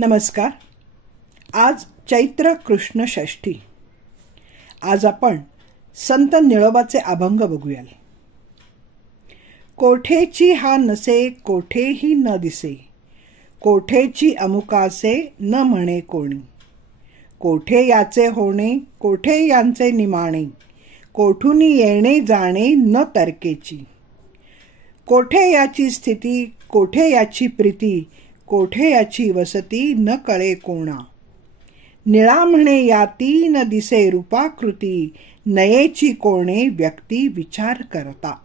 नमस्कार. आज चैत्र कृष्ण षष्ठी. आज आपण संत निळोबाचे अभंग बघूयाल. कोठेची हा नसे कोठेही न दिसे, कोठेची अमुकासे न म्हणे कोणी. कोठे याचे होणे कोठे यांचे निमाणे, कोठूनी येणे जाणे न तर्केची. कोठे याची स्थिती कोठे याची प्रीती, कोठे याची वसती न कळे कोणा. निळा म्हणे याती न दिसे रूपाकृती, नयेची कोणे व्यक्ती विचार करता.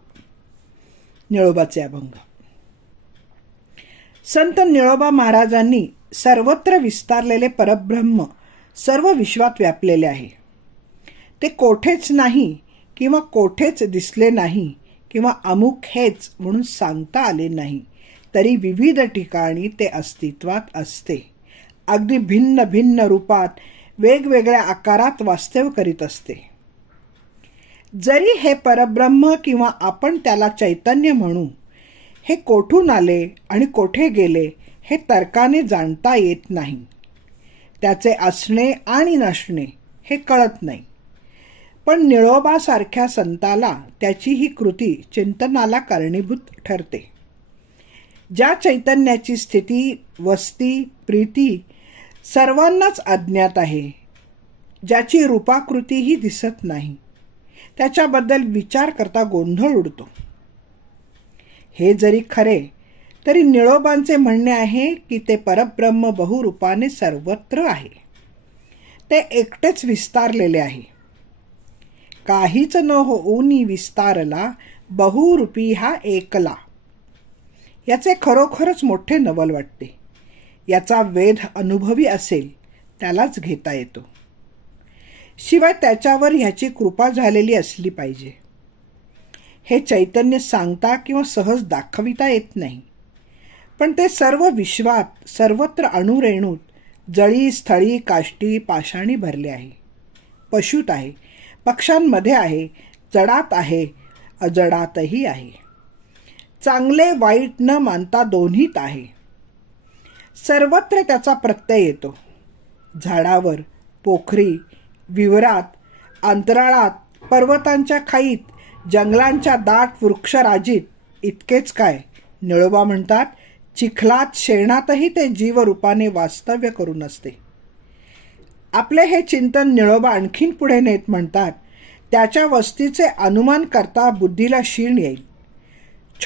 निळोबाचे अभंग. संत निळोबा महाराजांनी सर्वत्र विस्तारलेले परब्रह्म सर्व विश्वात व्यापलेले आहे. ते कोठेच नाही किंवा कोठेच दिसले नाही किंवा अमुक हेच म्हणून सांगता आले नाही, तरी विविध ठिकाणी ते अस्तित्वात असते. अगदी भिन्न भिन्न रूपात वेगवेगळ्या आकारात वास्तव्य करीत असते. जरी हे परब्रह्म किंवा आपण त्याला चैतन्य म्हणू, हे कोठून आले आणि कोठे गेले हे तर्काने जाणता येत नाही. त्याचे असणे आणि नसणे हे कळत नाही. पण निळोबासारख्या संताला त्याची ही कृती चिंतनाला कारणीभूत ठरते. ज्या चैतन्याची स्थिती, वस्ती, प्रीती सर्वांनाच अज्ञात आहे, ज्याची रूपाकृतीही दिसत नाही, त्याच्याबद्दल विचार करता गोंधळ उडतो. हे जरी खरे तरी निळोबांचे म्हणणे आहे की ते परब्रह्म बहुरूपाने सर्वत्र आहे. ते एकटेच विस्तारलेले आहे. काहीच न होऊनी विस्तारला, बहुरूपी हा एकला. याचे खरोखरच मोठे नवल वाटते. याचा वेध अनुभवी असेल त्यालाच घेता येतो. शिवाय त्याच्यावर ह्याची कृपा झालेली असली पाहिजे. हे चैतन्य सांगता किंवा सहज दाखविता येत नाही. पण ते सर्व विश्वात सर्वत्र अणुरेणूत जळी स्थळी काष्टी पाषाणी भरले आहे. पशुत आहे, पक्ष्यांमध्ये आहे, जडात आहे, अजडातही आहे. चांगले वाईट न मानता दोन्हीत आहे. सर्वत्र त्याचा प्रत्यय येतो. झाडावर, पोखरी, विवरात, अंतराळात, पर्वतांच्या खाईत, जंगलांच्या दाट वृक्षराजीत. इतकेच काय, निळोबा म्हणतात, चिखलात शेणातही ते जीवरूपाने वास्तव्य करून असते. आपले हे चिंतन निळोबा आणखीन पुढे नेत म्हणतात, त्याच्या वस्तीचे अनुमान करता बुद्धीला शीण येईल.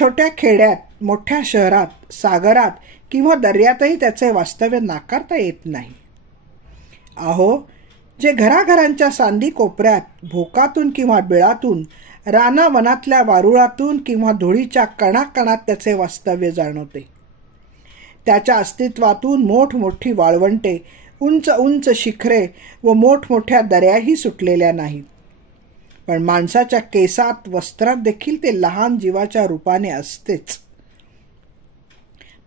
छोट्या खेड्यात, मोठ्या शहरात, सागरात किंवा दर्यातही त्याचे वास्तव्य नाकारता येत नाही. अहो, जे घराघरांच्या सांदी कोपऱ्यात, भोकातून किंवा बिळातून, रानावनातल्या वारुळातून किंवा धुळीच्या कणाकणात त्याचे वास्तव्य जाणवते. त्याच्या अस्तित्वातून मोठमोठी वाळवंटे, उंच उंच शिखरे व मोठमोठ्या दऱ्याही सुटलेल्या नाहीत. पण माणसाच्या केसात, वस्त्रात देखील ते लहान जीवाच्या रूपाने असतेच.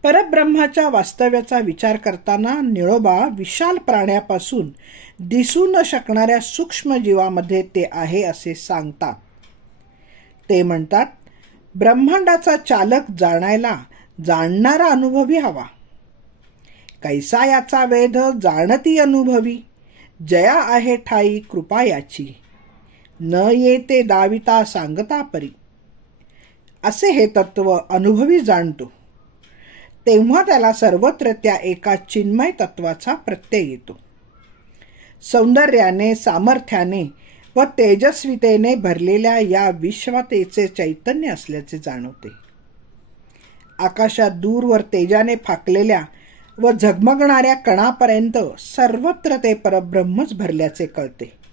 परब्रह्माच्या वास्तव्याचा विचार करताना निळोबा विशाल प्राण्यापासून दिसू न शकणाऱ्या सूक्ष्म जीवामध्ये ते आहे असे सांगतात. ते म्हणतात, ब्रह्मांडाचा चालक जाणायला जाणणारा अनुभवी हवा. कैसा याचा वेध जाणती अनुभवी, जया आहे ठाई कृपा याची. न येते दाविता सांगता परी. असे हे तत्व अनुभवी जाणतो, तेव्हा त्याला सर्वत्र त्या एका चिन्मय तत्वाचा प्रत्यय येतो. सौंदर्याने, सामर्थ्याने व तेजस्वितेने भरलेल्या या विश्वातेचे चैतन्य असल्याचे जाणवते. आकाशात दूरवर तेजाने फाकलेल्या व झगमगणाऱ्या कणापर्यंत सर्वत्र ते परब्रह्मच भरल्याचे कळते.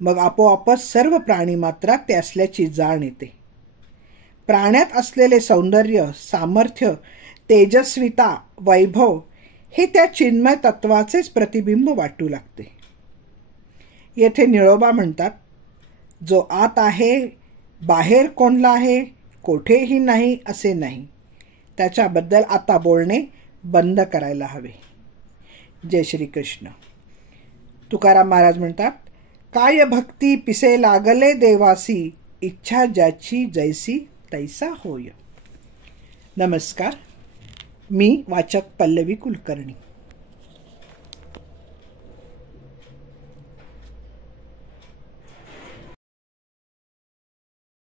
मग आपोआपच सर्व प्राणीमात्रात ते असल्याची जाण येते. प्राण्यात असलेले सौंदर्य, सामर्थ्य, तेजस्विता, वैभव हे त्या चिन्मय तत्वाचेच प्रतिबिंब वाटू लागते. येथे निळोबा म्हणतात, जो आत आहे, बाहेर कोणला आहे, कोठेही नाही असे नाही, त्याच्याबद्दल आता बोलणे बंद करायला हवे. जय श्री कृष्ण. तुकाराम महाराज म्हणतात, काय भक्ती पिसे लागले देवासी, इच्छा ज्याची जैसी तैसा होय. नमस्कार. मी वाचक पल्लवी कुलकर्णी.